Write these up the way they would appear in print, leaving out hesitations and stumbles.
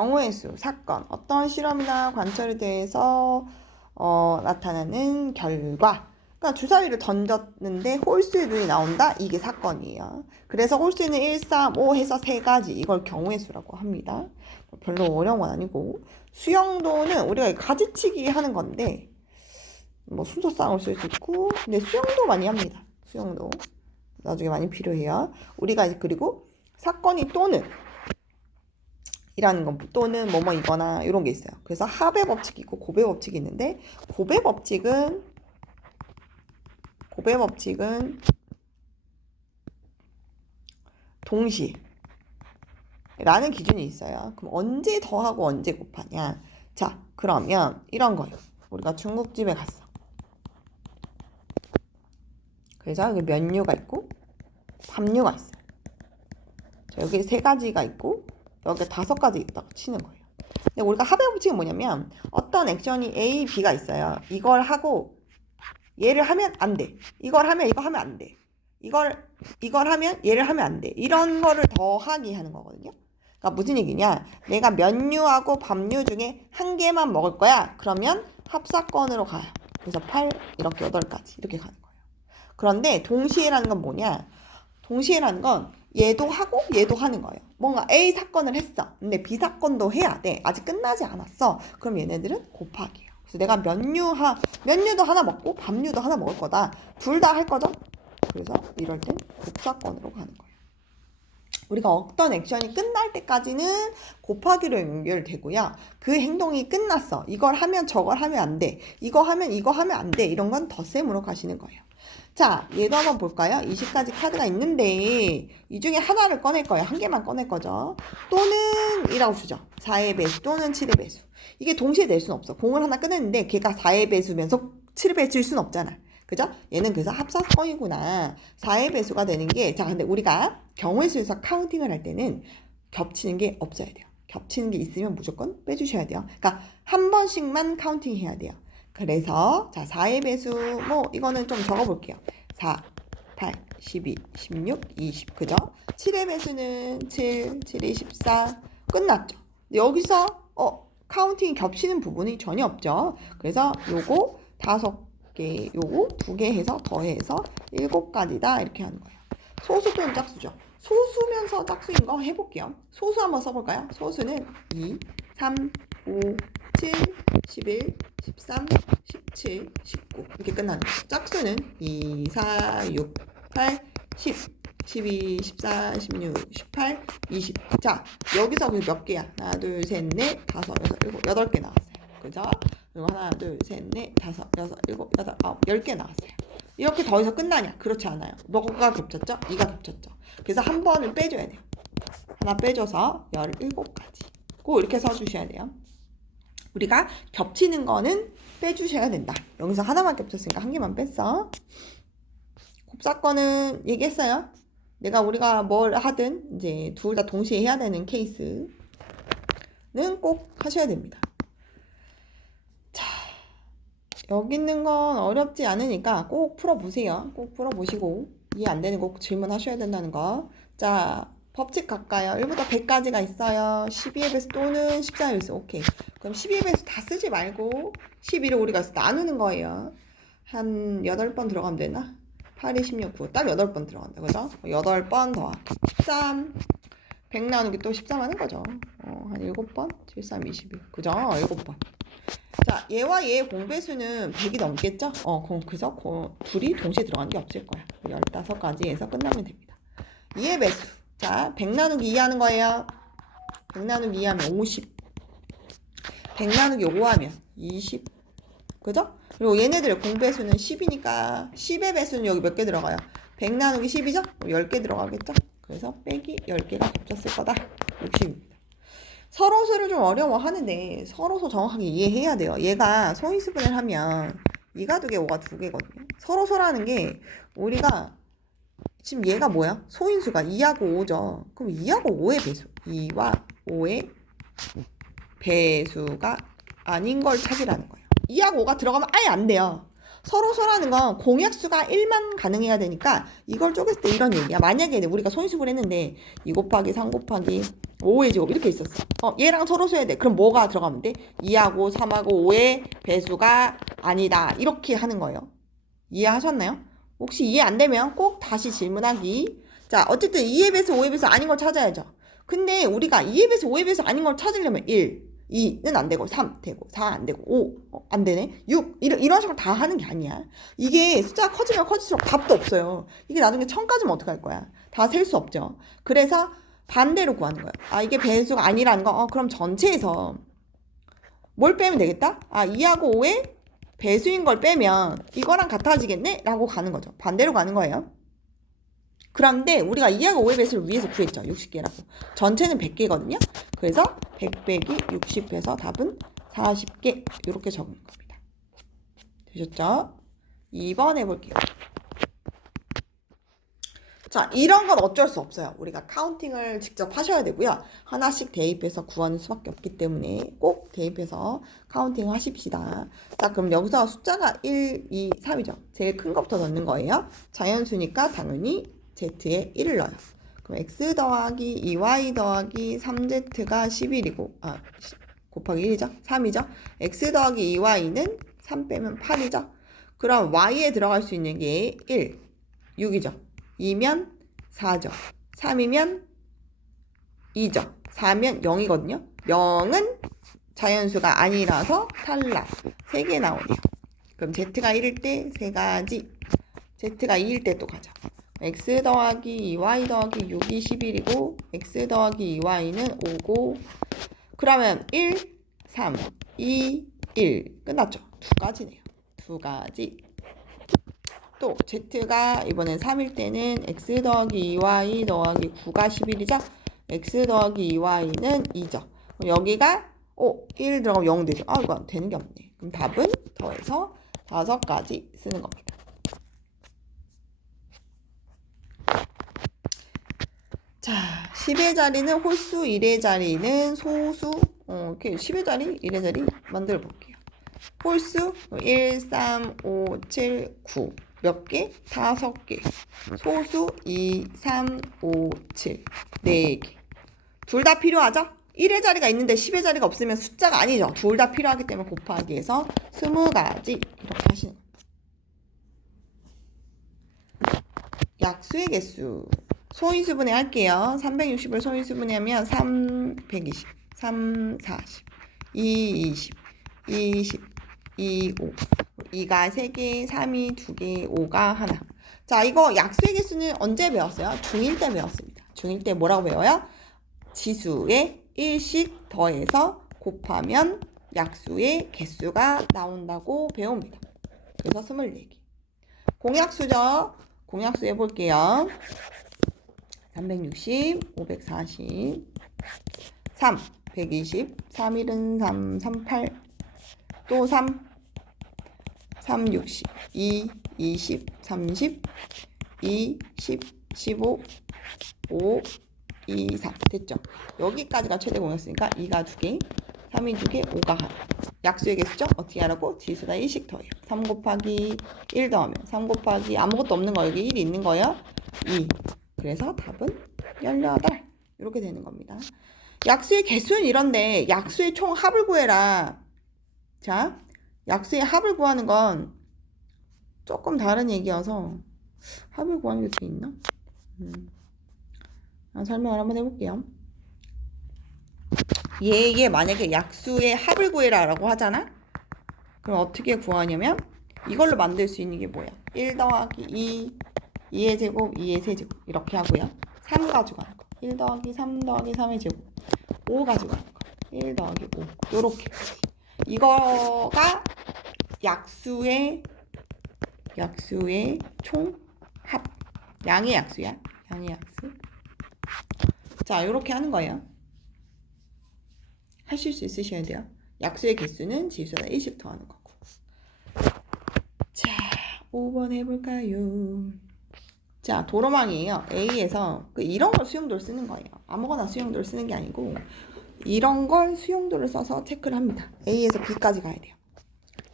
경우의 수, 사건, 어떤 실험이나 관찰에 대해서 나타나는 결과. 그러니까 주사위를 던졌는데 홀수의 눈이 나온다? 이게 사건이에요. 그래서 홀수는 1, 3, 5 해서 세 가지. 이걸 경우의 수라고 합니다. 별로 어려운 건 아니고. 수영도는 우리가 가지치기 하는 건데 뭐 순서쌍을 쓸 수 있고, 근데 수영도 많이 합니다. 수영도 나중에 많이 필요해요. 우리가 그리고 사건이 또는 이라는 건 또는 뭐뭐이거나 이런 게 있어요. 그래서 합의 법칙이 있고 고배 법칙이 있는데 고배 법칙은 동시에 라는 기준이 있어요. 그럼 언제 더하고 언제 곱하냐? 자, 그러면 이런 거예요. 우리가 중국집에 갔어. 그래서 여기 면류가 있고 밥류가 있어요. 자, 여기 세 가지가 있고 여기 다섯 가지 있다고 치는 거예요. 근데 우리가 합의 법칙은 뭐냐면 어떤 액션이 A, B가 있어요. 이걸 하고 얘를 하면 안 돼. 이걸 하면 이거 하면 안 돼. 이걸 하면 얘를 하면 안 돼. 이런 거를 더하기 하는 거거든요. 그러니까 무슨 얘기냐? 내가 면류하고 밥류 중에 한 개만 먹을 거야. 그러면 합사건으로 가요. 그래서 8 이렇게 8가지 이렇게 가는 거예요. 그런데 동시에라는 건 뭐냐? 동시에라는 건 얘도 하고 얘도 하는 거예요. 뭔가 A 사건을 했어. 근데 B 사건도 해야 돼. 아직 끝나지 않았어. 그럼 얘네들은 곱하기예요. 그래서 내가 면류도 하나 먹고 밥류도 하나 먹을 거다. 둘 다 할 거죠? 그래서 이럴 땐 곱사건으로 가는 거예요. 우리가 어떤 액션이 끝날 때까지는 곱하기로 연결되고요. 그 행동이 끝났어. 이걸 하면 저걸 하면 안 돼. 이거 하면 안 돼. 이런 건 덧셈으로 가시는 거예요. 자, 얘도 한번 볼까요? 20가지 카드가 있는데 이 중에 하나를 꺼낼 거예요. 한 개만 꺼낼 거죠. 또는 이라고 주죠. 4의 배수 또는 7의 배수. 이게 동시에 낼 수는 없어. 공을 하나 꺼냈는데 걔가 4의 배수면서 7의 배수일 수는 없잖아. 그죠? 얘는 그래서 합사건이구나. 4의 배수가 되는 게, 자, 근데 우리가 경우의 수에서 카운팅을 할 때는 겹치는 게 없어야 돼요. 겹치는 게 있으면 무조건 빼주셔야 돼요. 그러니까 한 번씩만 카운팅 해야 돼요. 그래서 자 4의 배수 뭐 이거는 좀 적어볼게요. 4, 8, 12, 16, 20 그죠? 7의 배수는 7, 7이 14 끝났죠. 여기서 카운팅이 겹치는 부분이 전혀 없죠. 그래서 요거 5개 요거 2개 해서 더해서 7가지다 이렇게 하는 거예요. 소수 또는 짝수죠. 소수면서 짝수인 거 해볼게요. 소수 한번 써볼까요? 소수는 2, 3, 5, 7, 11, 13, 17, 19 이렇게 끝나는 거예요. 짝수는 2, 4, 6, 8, 10, 12, 14, 16, 18, 20 자, 여기서 몇 개야? 하나, 둘, 셋, 넷, 다섯, 여섯, 일곱, 8개 나왔어요. 그죠? 그리고 하나, 둘, 셋, 넷, 다섯, 여섯, 일곱, 여덟, 아홉, 10개 나왔어요. 이렇게 더해서 끝나냐? 그렇지 않아요. 뭐가 겹쳤죠? 2가 겹쳤죠. 그래서 한 번을 빼줘야 돼요. 하나 빼줘서 17가지. 꼭 이렇게 써주셔야 돼요. 우리가 겹치는 거는 빼주셔야 된다. 여기서 하나만 겹쳤으니까 한 개만 뺐어. 곱사건은 얘기했어요. 우리가 뭘 하든 이제 둘 다 동시에 해야 되는 케이스는 꼭 하셔야 됩니다. 자, 여기 있는 건 어렵지 않으니까 꼭 풀어보세요. 꼭 풀어보시고 이해 안 되는 거 꼭 질문하셔야 된다는 거. 자, 법칙 갈까요? 1부터 100까지가 있어요. 12의 배수 또는 14의 배수. 오케이. 그럼 12의 배수 다 쓰지 말고 12를 우리가 나누는 거예요. 한 8번 들어가면 되나? 8, 2, 16, 9. 딱 8번 들어간다. 그죠? 8번 더. 13. 100 나누기 또 13 하는 거죠. 한 7번? 7, 3, 21. 그죠? 7번. 자, 얘와 얘의 공배수는 100이 넘겠죠? 그래서 둘이 동시에 들어가는 게 없을 거야. 15가지에서 끝나면 됩니다. 2의 배수. 자, 100 나누기 2 하는 거예요. 100 나누기 2 하면 50. 100 나누기 5 하면 20. 그죠? 그리고 얘네들의 공배수는 10이니까 10의 배수는 여기 몇 개 들어가요? 100 나누기 10이죠? 10개 들어가겠죠? 그래서 빼기 10개가 겹쳤을 거다. 60입니다. 서로소를 좀 어려워하는데 서로소 정확하게 이해해야 돼요. 얘가 소인수분을 하면 2가 2개, 5가 2개거든요. 서로소라는 게 우리가 지금 얘가 뭐야? 소인수가 2하고 5죠. 그럼 2하고 5의 배수. 2와 5의 배수가 아닌 걸 찾으라는 거예요. 2하고 5가 들어가면 아예 안 돼요. 서로소라는 건 공약수가 1만 가능해야 되니까 이걸 쪼갰을 때 이런 얘기야. 만약에 우리가 소인수분을 했는데 2 곱하기 3 곱하기 5의 제곱 이렇게 있었어. 얘랑 서로소해야 돼. 그럼 뭐가 들어가면 돼? 2하고 3하고 5의 배수가 아니다. 이렇게 하는 거예요. 이해하셨나요? 혹시 이해 안 되면 꼭 다시 질문하기. 자, 어쨌든 2의 배수, 5의 배수 아닌 걸 찾아야죠. 근데 우리가 2의 배수, 5의 배수 아닌 걸 찾으려면 1, 2는 안 되고 3 되고 4 안 되고 5 안 되네. 6 이런 식으로 다 하는 게 아니야. 이게 숫자가 커지면 커질수록 답도 없어요. 이게 나중에 1000까지면 어떡할 거야? 다 셀 수 없죠. 그래서 반대로 구하는 거예요. 아, 이게 배수가 아니라는 거. 그럼 전체에서 뭘 빼면 되겠다? 아, 2하고 5의 배수인 걸 빼면 이거랑 같아지겠네? 라고 가는 거죠. 반대로 가는 거예요. 그런데 우리가 2하고 5의 배수를 위에서 구했죠. 60개라고. 전체는 100개거든요. 그래서 100 빼기 60 해서 답은 40개. 이렇게 적는 겁니다. 되셨죠? 2번 해볼게요. 자, 이런 건 어쩔 수 없어요. 우리가 카운팅을 직접 하셔야 되고요. 하나씩 대입해서 구하는 수밖에 없기 때문에 꼭 대입해서 카운팅 하십시다. 자, 그럼 여기서 숫자가 1, 2, 3이죠. 제일 큰 것부터 넣는 거예요. 자연수니까 당연히 z에 1을 넣어요. 그럼 x 더하기 2y 더하기 3z가 11이고 곱하기 1이죠. 3이죠. x 더하기 2y는 3 빼면 8이죠. 그럼 y에 들어갈 수 있는 게 1, 6이죠. 2면 4죠. 3이면 2죠. 4면 0이거든요. 0은 자연수가 아니라서 탈락. 3개 나오네요. 그럼 z가 1일 때 3가지. z가 2일 때 또 가죠. x 더하기 2y 더하기 6이 11이고 x 더하기 2y는 5고 그러면 1, 3, 2, 1 끝났죠. 2가지네요. 2가지. 또 z가 이번엔 3일 때는 x 더하기 2y 더하기 9가 11이죠. x 더하기 2y는 2죠. 여기가 1 들어가면 0 되죠. 이거 되는 게 없네. 그럼 답은 더해서 5가지 쓰는 겁니다. 자, 10의 자리는 홀수, 1의 자리는 소수. 이렇게 10의 자리, 1의 자리 만들어 볼게요. 홀수 1, 3, 5, 7, 9. 몇 개? 5개. 소수 2, 3, 5, 7. 4개. 둘 다 필요하죠? 1의 자리가 있는데 10의 자리가 없으면 숫자가 아니죠. 둘 다 필요하기 때문에 곱하기 해서 20가지 이렇게 하시는 겁니다. 약수의 개수. 소인수분해 할게요. 360을 소인수분해하면 3, 120, 3, 40, 2, 20, 20, 2, 5. 2가 3개, 3이 2개, 5가 하나. 자, 이거 약수의 개수는 언제 배웠어요? 중1 때 배웠습니다. 중1 때 뭐라고 배워요? 지수에 1씩 더해서 곱하면 약수의 개수가 나온다고 배웁니다. 그래서 24개. 공약수죠? 공약수 해볼게요. 360, 540, 3, 120, 3, 1은 3, 38, 또 3, 3, 60, 2, 20, 30, 2, 10, 15, 5, 2, 4 됐죠? 여기까지가 최대 공약수니까 2가 2개, 3이 2개, 5가 하나. 약수의 개수죠? 어떻게 하라고? 지수다 1씩 더해요. 3 곱하기 1 더하면 3 곱하기 아무것도 없는 거 여기 1이 있는 거예요? 2. 그래서 답은 18 이렇게 되는 겁니다. 약수의 개수는 이런데 약수의 총 합을 구해라. 자, 약수의 합을 구하는 건 조금 다른 얘기여서 합을 구하는 게 어떻게 있나? 설명을 한번 해볼게요. 얘에 만약에 약수의 합을 구해라 라고 하잖아? 그럼 어떻게 구하냐면 이걸로 만들 수 있는 게 뭐야? 1 더하기 2, 2의 제곱, 2의 세제곱 이렇게 하고요. 3 가지고 하는 거. 1 더하기 3 더하기 3의 제곱. 5 가지고 하는 거. 1 더하기 5. 요렇게. 이거가 약수의 총합. 양의 약수야. 양의 약수. 자, 요렇게 하는 거예요. 하실 수 있으셔야 돼요. 약수의 개수는 지수에다 1씩 더하는 거고. 자, 5번 해볼까요? 자, 도로망이에요. A에서 이런 걸 수용도를 쓰는 거예요. 아무거나 수용도를 쓰는 게 아니고 이런 걸 수용도를 써서 체크를 합니다. A에서 B까지 가야 돼요.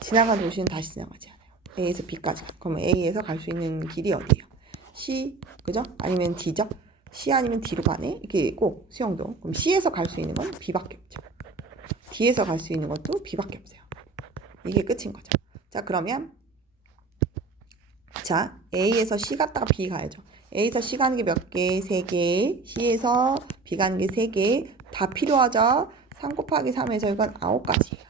지나간 도시는 다시 지나가지 않아요. A에서 B까지. 그럼 A에서 갈 수 있는 길이 어디예요? C, 그죠? 아니면 D죠? C 아니면 D로 가네? 이렇게 꼭 수영도. 그럼 C에서 갈 수 있는 건 B밖에 없죠. D에서 갈 수 있는 것도 B밖에 없어요. 이게 끝인 거죠. 자, 그러면 자, A에서 C 갔다가 B 가야죠. A에서 C 가는 게 몇 개? 3개. C에서 B 가는 게 3개. 다 필요하죠? 3 곱하기 3에서 이건 9가지예요.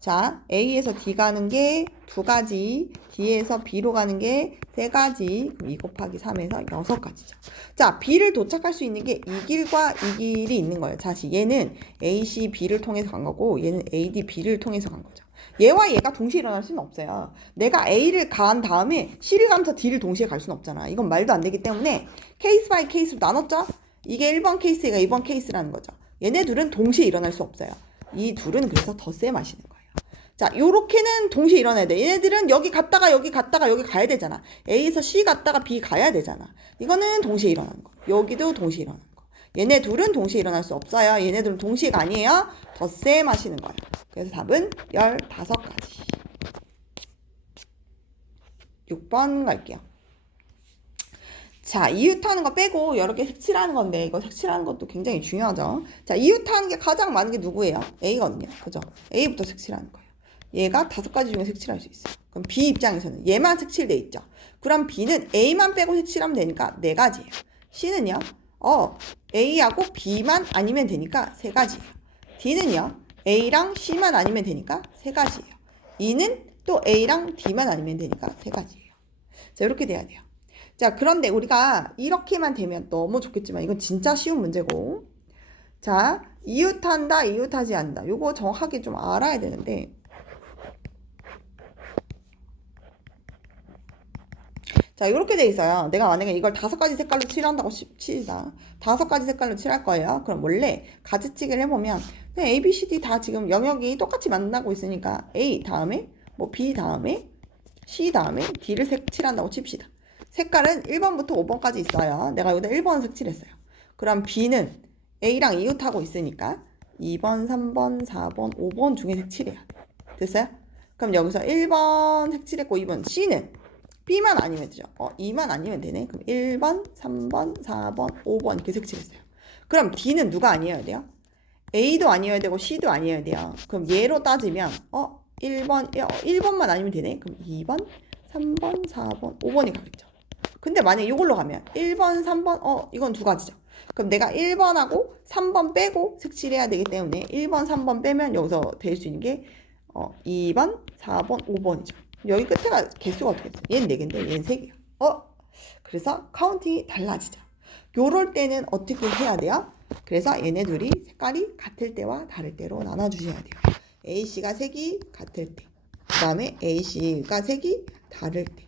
자, A에서 D 가는 게 2가지, D에서 B로 가는 게 3가지, 그럼 2 곱하기 3에서 6가지죠. 자, B를 도착할 수 있는 게 이 길과 이 길이 있는 거예요. 다시 얘는 A, C, B를 통해서 간 거고 얘는 A, D, B를 통해서 간 거죠. 얘와 얘가 동시에 일어날 수는 없어요. 내가 A를 간 다음에 C를 가면서 D를 동시에 갈 수는 없잖아. 이건 말도 안 되기 때문에 케이스 바이 케이스로 나눴죠? 이게 1번 케이스가 2번 케이스라는 거죠. 얘네 둘은 동시에 일어날 수 없어요. 이 둘은 그래서 덧셈 하시는 거예요. 자, 요렇게는 동시에 일어나야 돼. 얘네들은 여기 갔다가 여기 갔다가 여기 가야 되잖아. A에서 C 갔다가 B 가야 되잖아. 이거는 동시에 일어나는 거. 여기도 동시에 일어나는 거. 얘네 둘은 동시에 일어날 수 없어요. 얘네들은 동시에가 아니에요. 덧셈 하시는 거예요. 그래서 답은 15가지. 6번 갈게요. 자, 이웃하는 거 빼고 여러 개 색칠하는 건데 이거 색칠하는 것도 굉장히 중요하죠. 자, 이웃하는 게 가장 많은 게 누구예요? A거든요. 그죠? A부터 색칠하는 거예요. 얘가 5가지 중에 색칠할 수 있어요. 그럼 B 입장에서는 얘만 색칠돼 있죠. 그럼 B는 A만 빼고 색칠하면 되니까 4가지예요. C는요. A하고 B만 아니면 되니까 3가지예요. D는요. A랑 C만 아니면 되니까 3가지예요. E는 또 A랑 D만 아니면 되니까 3가지예요. 자, 이렇게 돼야 돼요. 자, 그런데 우리가 이렇게만 되면 너무 좋겠지만 이건 진짜 쉬운 문제고. 자, 이웃한다, 이웃하지 않는다. 요거 정확하게 좀 알아야 되는데. 자, 이렇게 돼 있어요. 내가 만약에 이걸 5가지 색깔로 칠한다고 칩시다. 5가지 색깔로 칠할 거예요. 그럼 원래 가지치기를 해보면 그냥 A, B, C, D 다 지금 영역이 똑같이 만나고 있으니까 A 다음에 뭐 B 다음에 C 다음에 D를 색칠한다고 칩시다. 색깔은 1번부터 5번까지 있어요. 내가 여기다 1번 색칠했어요. 그럼 B는 A랑 이웃하고 있으니까 2번, 3번, 4번, 5번 중에 색칠해야 돼. 됐어요? 그럼 여기서 1번 색칠했고 2번 C는 B만 아니면 되죠. 2만 아니면 되네. 그럼 1번, 3번, 4번, 5번 이렇게 색칠했어요. 그럼 D는 누가 아니어야 돼요? A도 아니어야 되고 C도 아니어야 돼요. 그럼 얘로 따지면 1번만 아니면 되네. 그럼 2번, 3번, 4번, 5번이 가겠죠. 근데 만약에 이걸로 가면 1번, 3번, 이건 2가지죠. 그럼 내가 1번하고 3번 빼고 색칠해야 되기 때문에 1번, 3번 빼면 여기서 될 수 있는 게 2번, 4번, 5번이죠. 여기 끝에가 개수가 어떻게 되죠? 얘는 4개인데 얘는 3개예요. 그래서 카운팅이 달라지죠. 요럴 때는 어떻게 해야 돼요? 그래서 얘네 둘이 색깔이 같을 때와 다를 때로 나눠주셔야 돼요. A씨가 색이 같을 때, 그 다음에 A씨가 색이 다를 때,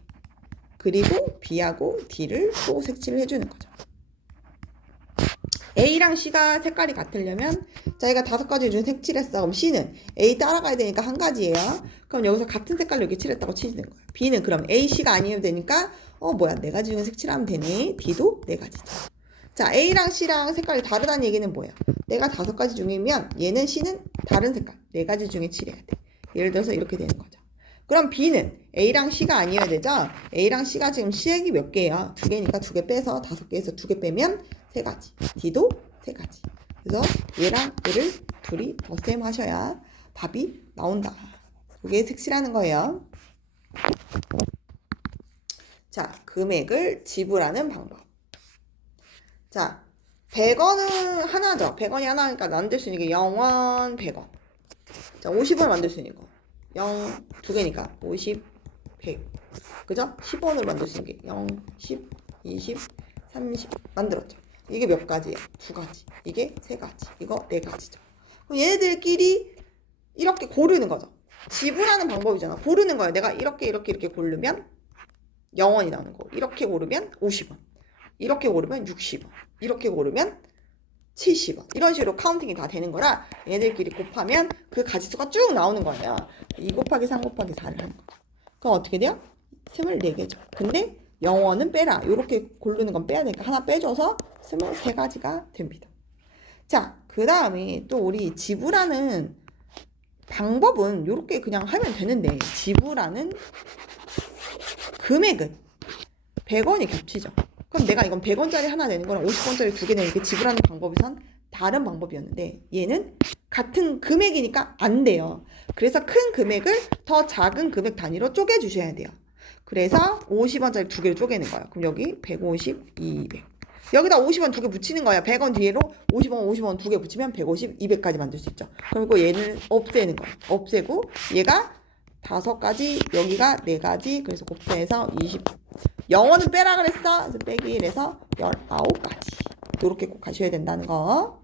그리고 B하고 D를 또 색칠을 해주는 거죠. A랑 C가 색깔이 같으려면 자기가 5가지 중에 색칠했어. 그럼 C는 A 따라가야 되니까 1가지예요. 그럼 여기서 같은 색깔로 이렇게 칠했다고 치는 거예요. B는 그럼 A, C가 아니어도 되니까 4가지 중에 색칠하면 되네. D도 4가지죠. 자, A랑 C랑 색깔이 다르다는 얘기는 뭐예요? 내가 5가지 중이면 얘는 C는 다른 색깔 4가지 중에 칠해야 돼. 예를 들어서 이렇게 되는 거죠. 그럼 B는 A랑 C가 아니어야 되죠? A랑 C가 지금 색이 몇 개예요? 2개니까 2개 빼서 5개에서 2개 빼면 3가지. D도 3가지. 그래서 얘랑 얘를 둘이 덧셈 하셔야 답이 나온다. 그게 색칠하는 거예요. 자, 금액을 지불하는 방법. 자, 100원은 하나죠. 100원이 하나니까 만들 수 있는 게 0원, 100원. 자, 50원 만들 수 있는 거. 0, 2개니까 50, 100. 그죠? 10원으로 만들 수 있는 게 0, 10, 20, 30 만들었죠. 이게 몇 가지예요? 2가지. 이게 3가지. 이거 4가지죠. 그럼 얘네들끼리 이렇게 고르는 거죠. 지불하는 방법이잖아. 고르는 거예요. 내가 이렇게 고르면 0원이 나오는 거. 이렇게 고르면 50원. 이렇게 고르면 60원. 이렇게 고르면 70원. 이런 식으로 카운팅이 다 되는 거라 얘네들끼리 곱하면 그 가지수가 쭉 나오는 거예요. 2 곱하기 3 곱하기 4를 하는 거죠. 그럼 어떻게 돼요? 24개죠. 근데 0원은 빼라. 이렇게 고르는 건 빼야 되니까 하나 빼줘서 23가지가 됩니다. 자, 그 다음에 또 우리 지불하는 방법은 이렇게 그냥 하면 되는데 지불하는 금액은 100원이 겹치죠. 그럼 내가 이건 100원짜리 하나 내는 거랑 50원짜리 두 개 내는 게 지불하는 방법에선 다른 방법이었는데 얘는 같은 금액이니까 안 돼요. 그래서 큰 금액을 더 작은 금액 단위로 쪼개 주셔야 돼요. 그래서 50원짜리 두 개를 쪼개는 거예요. 그럼 여기 150, 200. 여기다 50원 두 개 붙이는 거야. 100원 뒤로 50원, 50원 두 개 붙이면 150, 200까지 만들 수 있죠. 그리고 얘는 없애는 거야. 없애고 얘가 5가지, 여기가 4가지. 그래서 곱해서 20. 영어는 빼라 그랬어. 그래서 빼기 1해서 19가지. 이렇게 꼭 가셔야 된다는 거.